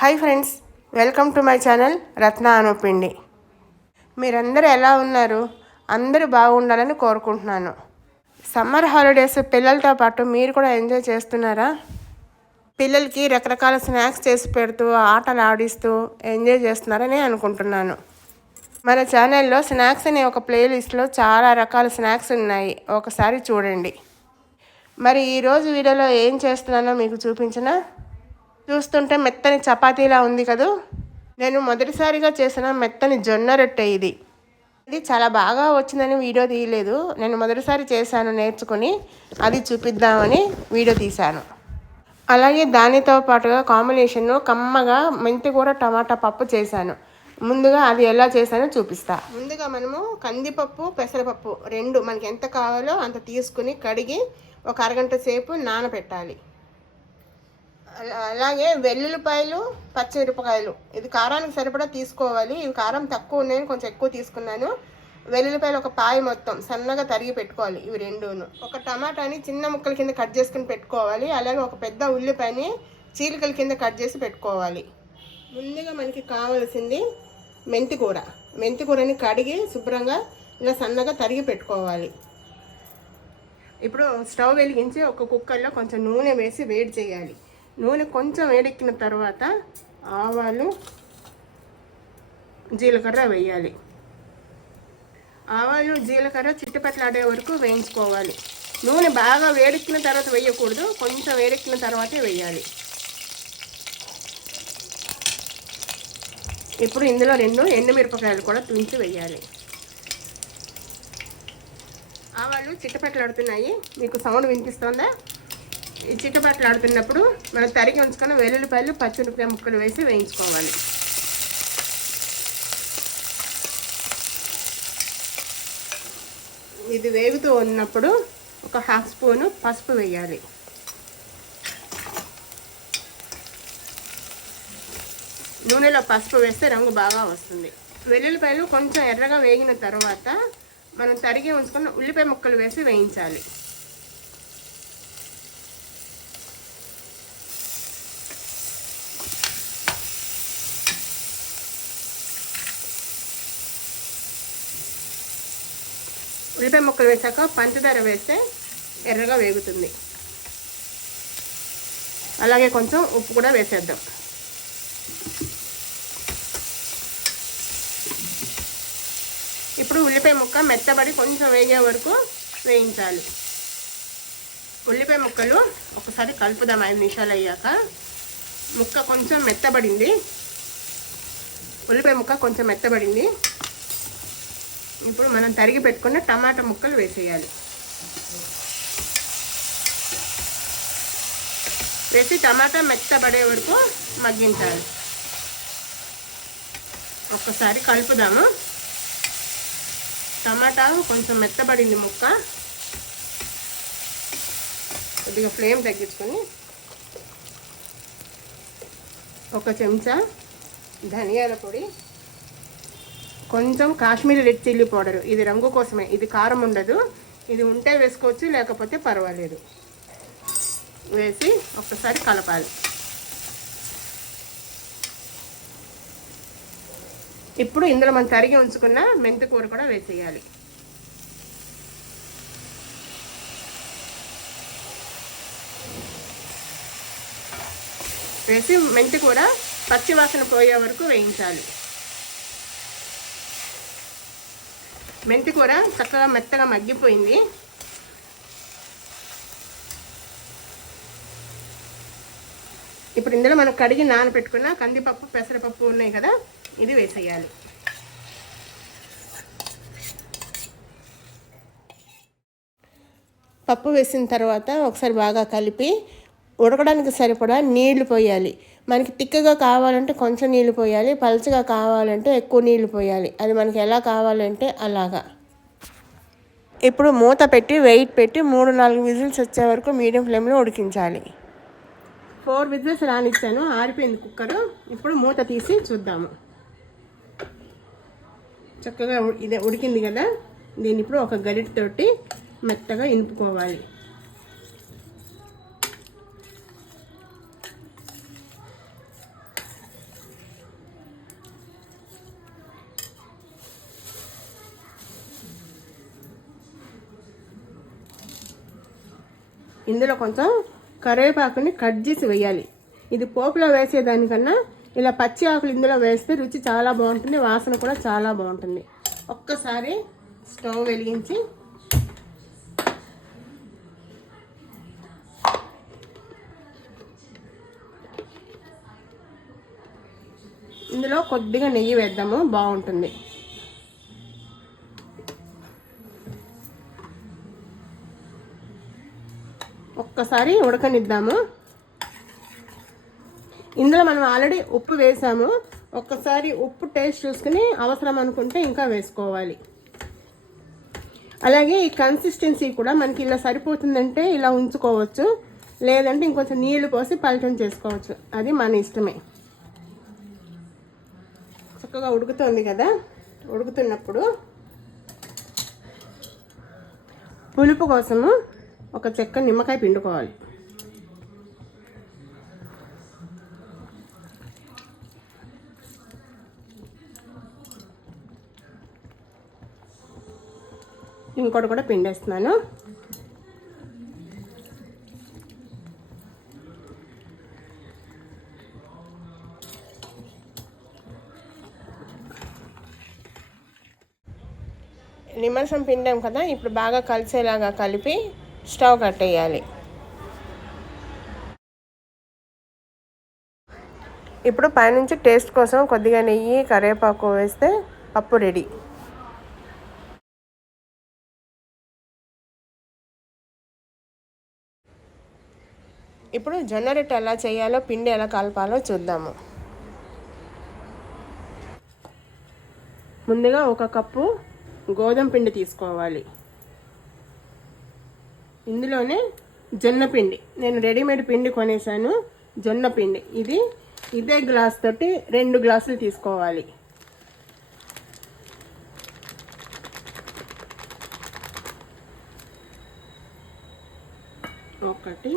Hi friends, welcome to my channel Ratna Anupindi. మీరందరూ ఎలా ఉన్నారు? అందరూ బాగుండాలని కోరుకుంటున్నాను. సమ్మర్ హాలిడేస్ పిల్లలతో పాటు మీరు కూడా ఎంజాయ్ చేస్తున్నారా? పిల్లలకి రకరకాల స్నాక్స్ చేసి పెడుతూ ఆటలు ఆడిస్తూ ఎంజాయ్ చేస్తున్నారని అనుకుంటున్నాను. మన ఛానల్లో స్నాక్స్ అనే ఒక ప్లేలిస్ట్లో చాలా రకాల స్నాక్స్ ఉన్నాయి, ఒకసారి చూడండి. మరి ఈరోజు వీడియోలో ఏం చేస్తున్నానో మీకు చూపించిన. చూస్తుంటే మెత్తని చపాతీలా ఉంది కదూ. నేను మొదటిసారిగా చేసిన మెత్తని జొన్న రొట్టె ఇది చాలా బాగా వచ్చిందని వీడియో తీయలేదు. నేను మొదటిసారి చేశాను, నేర్చుకుని అది చూపిద్దామని వీడియో తీశాను. అలాగే దానితో పాటుగా కాంబినేషన్ కమ్మగా మెంతికూర టమాటా పప్పు చేశాను. ముందుగా అది ఎలా చేశానో చూపిస్తా. ముందుగా మనము కందిపప్పు పెసరపప్పు రెండు మనకి ఎంత కావాలో అంత తీసుకుని కడిగి ఒక అరగంట సేపు నానబెట్టాలి. అలాగే వెల్లుల్లిపాయలు పచ్చిమిరపకాయలు ఇది కారానికి సరిపడా తీసుకోవాలి. ఇవి కారం తక్కువ ఉన్నాయని కొంచెం ఎక్కువ తీసుకున్నాను. వెల్లుల్లిపాయలు ఒక పాయ మొత్తం సన్నగా తరిగి పెట్టుకోవాలి. ఇవి రెండును. ఒక టమాటాని చిన్న ముక్కల కింద కట్ చేసుకుని పెట్టుకోవాలి. అలాగే ఒక పెద్ద ఉల్లిపాయని చీలికల కింద కట్ చేసి పెట్టుకోవాలి. ముందుగా మనకి కావాల్సింది మెంతికూర. మెంతికూరని కడిగి శుభ్రంగా ఇలా సన్నగా తరిగి పెట్టుకోవాలి. ఇప్పుడు స్టవ్ వెలిగించి ఒక కుక్కర్లో కొంచెం నూనె వేసి వేడి చేయాలి. నూనె కొంచెం వేడెక్కిన తర్వాత ఆవాలు జీలకర్ర వేయాలి. ఆవాలు జీలకర్ర చిట్టుపట్లాడే వరకు వేయించుకోవాలి. నూనె బాగా వేడెక్కిన తర్వాత వేయకూడదు, కొంచెం వేడెక్కిన తర్వాతే వేయాలి. ఇప్పుడు ఇందులో 2 ఎండుమిరపకాయలు కూడా తుంచి వేయాలి. ఆవాలు చిట్టపట్లాడుతున్నాయి, మీకు సౌండ్ వినిపిస్తుందా? ఈ చిట్టపట్లాడుతున్నప్పుడు మనం తరిగి ఉంచుకొని వెల్లుల్లిపాయలు పచ్చిమిరపకాయ ముక్కలు వేసి వేయించుకోవాలి. ఇది వేగుతూ ఉన్నప్పుడు ఒక 1/2 స్పూను పసుపు వేయాలి. నూనెలో పసుపు వేస్తే రంగు బాగా వస్తుంది. వెల్లుల్లిపాయలు కొంచెం ఎర్రగా వేగిన తర్వాత మనం తరిగి ఉంచుకున్న ఉల్లిపాయ ముక్కలు వేసి వేయించాలి. ఉల్లిపాయ ముక్కలు వేసాక పంచదార వేస్తే ఎర్రగా వేగుతుంది. అలాగే కొంచెం ఉప్పు కూడా వేసేద్దాం. ఇప్పుడు ఉల్లిపాయ ముక్క మెత్తబడి కొంచెం వేగే వరకు వేయించాలి. ఉల్లిపాయ ముక్కలు ఒకసారి కలుపుదాం. 5 నిమిషాలు అయ్యాక ముక్క కొంచెం మెత్తబడింది. ఉల్లిపాయ ముక్క కొంచెం మెత్తబడింది. ఇప్పుడు మనం తరిగి పెట్టుకున్న టమాటా ముక్కలు వేసేయాలి. వేసి టమాటా మెత్తబడే వరకు మగ్గించాలి. ఒక్కసారి కలుపుదాము. టమాటా కొంచెం మెత్తబడింది ముక్క. కొద్దిగా ఫ్లేమ్ తగ్గించుకొని 1 చెంచా ధనియాల పొడి, కొంచెం కాశ్మీరీ రెడ్ చిల్లీ పౌడర్. ఇది రంగు కోసమే, ఇది కారం ఉండదు. ఇది ఉంటే వేసుకోవచ్చు, లేకపోతే పర్వాలేదు. వేసి ఒక్కసారి కలపాలి. ఇప్పుడు ఇందులో మనం తరిగి ఉంచుకున్న మెంతికూర కూడా వేసేయాలి. వేసి మెంతికూర పచ్చి వాసన పోయే వరకు వేయించాలి. మెంతికూర చక్కగా మెత్తగా మగ్గిపోయింది. ఇప్పుడు ఇందులో మనం కడిగి నానబెట్టుకున్న కందిపప్పు పెసరపప్పు ఉన్నాయి కదా, ఇది వేసేయాలి. పప్పు వేసిన తర్వాత ఒకసారి బాగా కలిపి ఉడకడానికి సరిపడా నీళ్లు పోయాలి. మనకి తిక్కగా కావాలంటే కొంచెం నీళ్ళు పోయాలి, పలుచగా కావాలంటే ఎక్కువ నీళ్ళు పోయాలి. అది మనకి ఎలా కావాలంటే అలాగా. ఇప్పుడు మూత పెట్టి వెయిట్ పెట్టి 3-4 విజిల్స్ వచ్చే వరకు మీడియం ఫ్లేమ్లో ఉడికించాలి. 4 విజిల్స్ రానిచ్చాను, ఆరిపోయింది కుక్కరు. ఇప్పుడు మూత తీసి చూద్దాము. చక్కగా ఇదే ఉడికింది కదా. దీన్ని ఇప్పుడు ఒక గరిటెతోటి మెత్తగా ఇనుపుకోవాలి. ఇందులో కొంచెం కరివేపాకుని కట్ చేసి వేయాలి. ఇది పోపులో వేసేదానికన్నా ఇలా పచ్చి ఆకులు ఇందులో వేస్తే రుచి చాలా బాగుంటుంది, వాసన కూడా చాలా బాగుంటుంది. ఒక్కసారి స్టవ్ వెలిగించి ఇందులో కొద్దిగా నెయ్యి వేద్దాము, బాగుంటుంది. ఒక్కసారి ఉడకనిద్దాము. ఇందులో మనం ఆల్రెడీ ఉప్పు వేసాము. ఒక్కసారి ఉప్పు టేస్ట్ చూసుకుని అవసరం అనుకుంటే ఇంకా వేసుకోవాలి. అలాగే ఈ కన్సిస్టెన్సీ కూడా మనకి ఇలా సరిపోతుందంటే ఇలా ఉంచుకోవచ్చు, లేదంటే ఇంకొంచెం నీళ్లు పోసి పలచం చేసుకోవచ్చు, అది మన ఇష్టమే. చక్కగా ఉడుకుతుంది కదా, ఉడుకుతున్నప్పుడు పులుపు కోసము ఒక చెక్క నిమ్మకాయ పిండుకోవాలి. ఇంకోటి కూడా పిండేస్తున్నాను. నిమ్మరసం పిండాం కదా, ఇప్పుడు బాగా కలిసేలాగా కలిపి స్టవ్ కట్టేయాలి. ఇప్పుడు పైనుంచి టేస్ట్ కోసం కొద్దిగా నెయ్యి, కరివేపాకు వేస్తే పప్పు రెడీ. ఇప్పుడు జొన్న రొట్టె ఎలా చేయాలో, పిండి ఎలా కలపాలో చూద్దాము. ముందుగా 1 కప్పు గోధుమ పిండి తీసుకోవాలి. ఇందులోనే జొన్న పిండి, నేను రెడీమేడ్ పిండి కొనేసాను, జొన్న పిండి. ఇదే గ్లాస్ తోటి 2 గ్లాసులు తీసుకోవాలి. ఒకటి,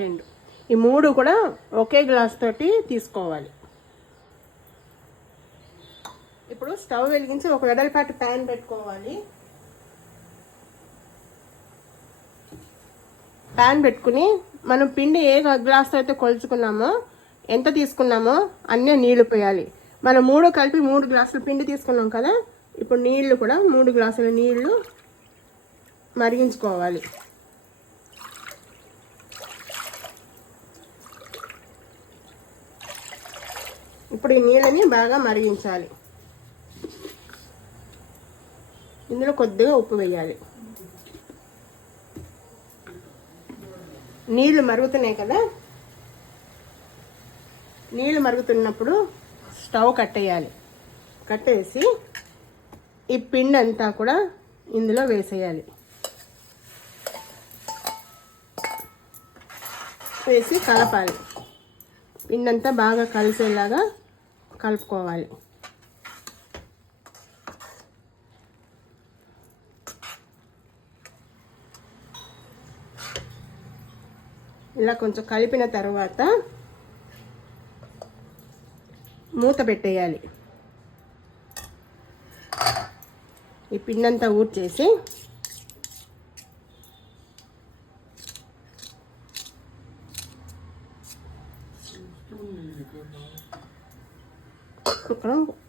రెండు, ఈ 3 కూడా ఒకే గ్లాస్ తోటి తీసుకోవాలి. ఇప్పుడు స్టవ్ వెలిగించి ఒక వెడల్పాటి ప్యాన్ పెట్టుకోవాలి. ప్యాన్ పెట్టుకుని మనం పిండి ఏ గ్లాస్తో అయితే కొలుచుకున్నామో, ఎంత తీసుకున్నామో అన్నీ నీళ్లు పోయాలి. మనం 3 కలిపి 3 గ్లాసులు పిండి తీసుకున్నాం కదా, ఇప్పుడు నీళ్లు కూడా 3 గ్లాసుల నీళ్లు మరిగించుకోవాలి. ఇప్పుడు ఈ నీళ్ళని బాగా మరిగించాలి. ఇందులో కొద్దిగా ఉప్పు వేయాలి. నీళ్లు మరుగుతున్నాయి కదా, నీళ్లు మరుగుతున్నప్పుడు స్టవ్ కట్టేయాలి. కట్టేసి ఈ పిండి అంతా కూడా ఇందులో వేసేయాలి. వేసి కలపాలి. పిండి అంతా బాగా కలిసేలాగా కలుపుకోవాలి. ఇలా కొంచెం కలిపిన తర్వాత మూత పెట్టేయాలి. ఈ పిండి అంతా ఊడ్చేసి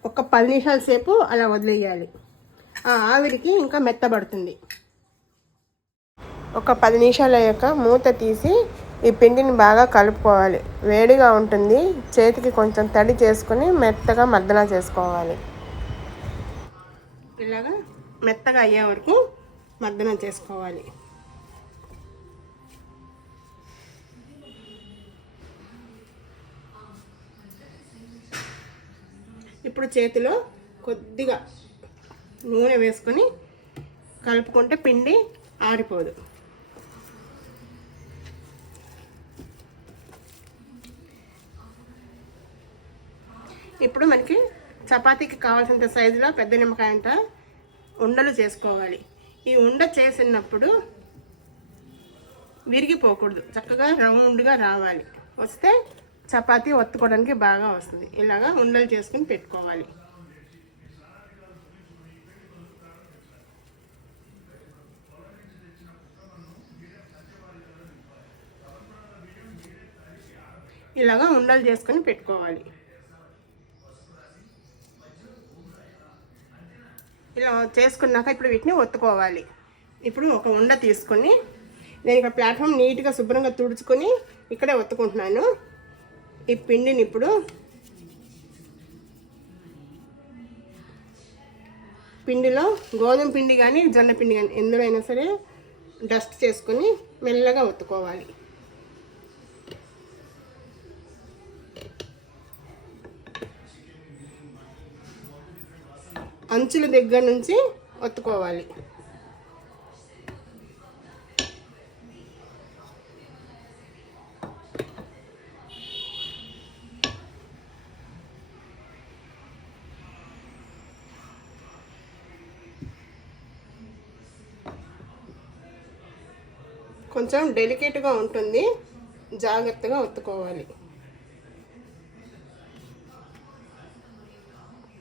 ఒక 10 నిమిషాల సేపు అలా వదిలేయాలి. ఆ ఆవిరికి ఇంకా మెత్తబడుతుంది. ఒక 10 నిమిషాలు అయ్యాక మూత తీసి ఈ పిండిని బాగా కలుపుకోవాలి. వేడిగా ఉంటుంది, చేతికి కొంచెం తడి చేసుకుని మెత్తగా మద్దన చేసుకోవాలి. ఇలాగా మెత్తగా అయ్యే వరకు మద్దన చేసుకోవాలి. ఇప్పుడు చేతిలో కొద్దిగా నూనె వేసుకొని కలుపుకుంటే పిండి ఆరిపోదు. ఇప్పుడు మనకి చపాతీకి కావాల్సినంత సైజులో పెద్ద నిమ్మకాయ అంత ఉండలు చేసుకోవాలి. ఈ ఉండ చేసినప్పుడు విరిగిపోకూడదు, చక్కగా రౌండ్గా రావాలి. వస్తే చపాతీ ఒత్తుకోవడానికి బాగా వస్తుంది. ఇలాగా ఉండలు చేసుకుని పెట్టుకోవాలి. ఇలాగా ఉండలు చేసుకొని పెట్టుకోవాలి. ఇలా చేసుకున్నాక ఇప్పుడు వీటిని ఒత్తుకోవాలి. ఇప్పుడు ఒక ఉండ తీసుకొని నేను ఇక్కడ ప్లాట్ఫామ్ నీట్గా శుభ్రంగా తుడుచుకొని ఇక్కడే ఒత్తుకుంటున్నాను. ఈ పిండిని ఇప్పుడు పిండిలో గోధుమ పిండి కానీ జొన్న పిండి కానీ ఎందులో అయినా సరే డస్ట్ చేసుకొని మెల్లగా ఒత్తుకోవాలి. అంచుల దగ్గర నుంచి ఒత్తుకోవాలి. కొంచెం డెలికేట్గా ఉంటుంది, జాగ్రత్తగా ఒత్తుకోవాలి.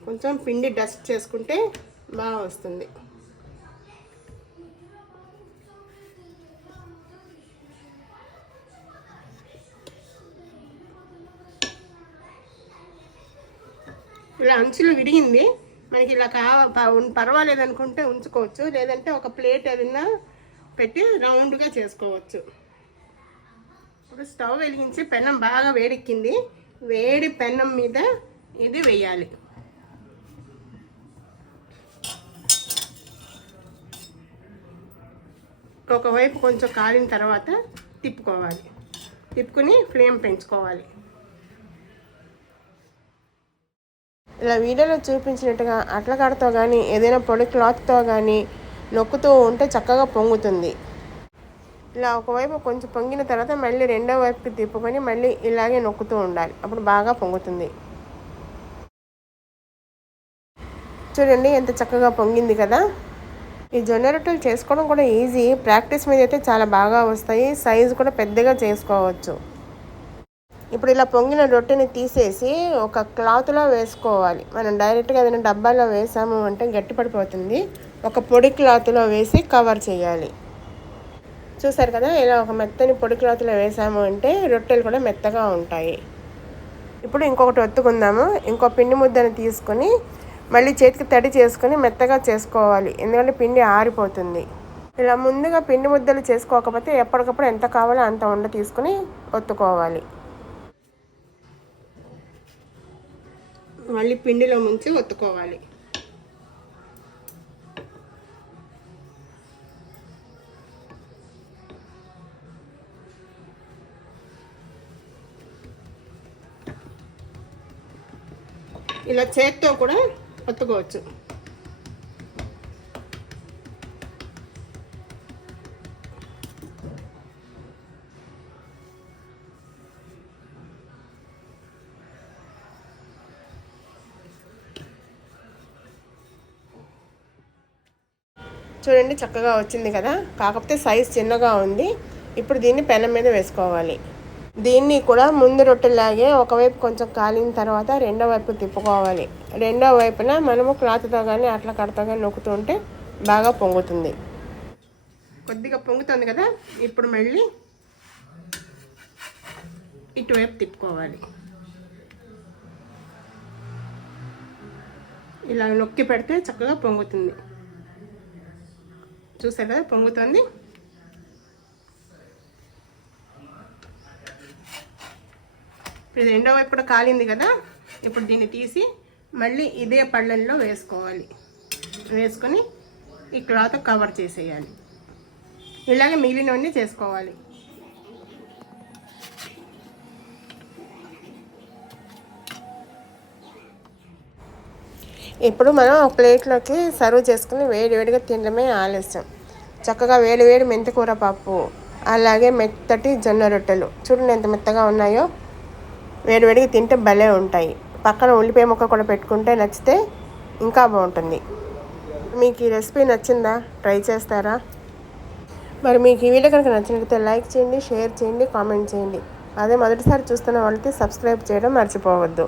కొంచెం పిండి డస్ట్ చేసుకుంటే బాగా వస్తుంది. ఇలా అంచులు విరిగింది, మనకి ఇలా పర్వాలేదు అనుకుంటే ఉంచుకోవచ్చు, లేదంటే ఒక ప్లేట్ ఏదైనా పెట్టి రౌండ్గా చేసుకోవచ్చు. ఇప్పుడు స్టవ్ వెలిగించి పెనం బాగా వేడెక్కింది. వేడి పెనం మీద ఇది వేయాలి. ఒకవైపు కొంచెం కాలిన తర్వాత తిప్పుకోవాలి. తిప్పుకుని ఫ్లేమ్ పెంచుకోవాలి. ఇలా వీడియోలో చూపించినట్టుగా అట్లకాడతో కానీ ఏదైనా పొడి క్లాత్తో కానీ నొక్కుతూ ఉంటే చక్కగా పొంగుతుంది. ఇలా ఒకవైపు కొంచెం పొంగిన తర్వాత మళ్ళీ రెండో వైపుకి తిప్పుకొని మళ్ళీ ఇలాగే నొక్కుతూ ఉండాలి. అప్పుడు బాగా పొంగుతుంది. చూడండి ఎంత చక్కగా పొంగింది కదా. ఈ జొన్న రొట్టెలు చేసుకోవడం కూడా ఈజీ. ప్రాక్టీస్ మీద అయితే చాలా బాగా వస్తాయి. సైజు కూడా పెద్దగా చేసుకోవచ్చు. ఇప్పుడు ఇలా పొంగిన రొట్టెని తీసేసి ఒక క్లాత్లో వేసుకోవాలి. మనం డైరెక్ట్గా ఏదైనా డబ్బాలో వేసాము అంటే గట్టి పడిపోతుంది. ఒక పొడి క్లాత్లో వేసి కవర్ చేయాలి. చూసారు కదా, ఇలా ఒక మెత్తని పొడి క్లాత్లో వేసాము అంటే రొట్టెలు కూడా మెత్తగా ఉంటాయి. ఇప్పుడు ఇంకొకటి ఒత్తుకుందాము. ఇంకో పిండి ముద్దను తీసుకొని మళ్ళీ చేతికి తడి చేసుకొని మెత్తగా చేసుకోవాలి, ఎందుకంటే పిండి ఆరిపోతుంది. ఇలా ముందుగా పిండి ముద్దలు చేసుకోకపోతే ఎప్పటికప్పుడు ఎంత కావాలో అంత ఉండ తీసుకొని ఒత్తుకోవాలి. మళ్ళీ పిండిలో ముంచి ఒత్తుకోవాలి. ఇలా చేత్తో కూడా ఒత్తుకోవచ్చు. చూడండి చక్కగా వచ్చింది కదా, కాకపోతే సైజ్ చిన్నగా ఉంది. ఇప్పుడు దీన్ని పెనం మీద వేసుకోవాలి. దీన్ని కూడా ముందు రొట్టెలాగే ఒకవైపు కొంచెం కాలిన తర్వాత రెండో వైపు తిప్పుకోవాలి. రెండో వైపున మనము క్లాత్తో కానీ అట్లా కడతో కానీ నొక్కుతుంటే బాగా పొంగుతుంది. కొద్దిగా పొంగుతుంది కదా, ఇప్పుడు మళ్ళీ ఇటువైపు తిప్పుకోవాలి. ఇలా నొక్కి పెడితే చక్కగా పొంగుతుంది. చూసారు కదా పొంగుతుంది. ఇప్పుడు రెండో వైపు కూడా కాలింది కదా, ఇప్పుడు దీన్ని తీసి మళ్ళీ ఇదే పళ్ళల్లో వేసుకోవాలి. వేసుకొని ఈ క్లాత్ కవర్ చేసేయాలి. ఇలాగే మిగిలినవన్నీ చేసుకోవాలి. ఇప్పుడు మనం ఒక ప్లేట్లోకి సర్వ్ చేసుకుని వేడివేడిగా తినడమే ఆలస్యం. చక్కగా వేడివేడి మెంతికూర పప్పు, అలాగే మెత్తటి జొన్న రొట్టెలు చూడండి ఎంత మెత్తగా ఉన్నాయో. వేడివేడిగా తింటే భలే ఉంటాయి. పక్కన ఉల్లిపాయ ముక్క కూడా పెట్టుకుంటే నచ్చితే ఇంకా బాగుంటుంది. మీకు ఈ రెసిపీ నచ్చిందా? ట్రై చేస్తారా? మరి మీకు ఈ వీడియో కనుక నచ్చినట్లయితే లైక్ చేయండి, షేర్ చేయండి, కామెంట్ చేయండి. అదే మొదటిసారి చూస్తున్న వాళ్ళకి సబ్స్క్రైబ్ చేయడం మర్చిపోవద్దు.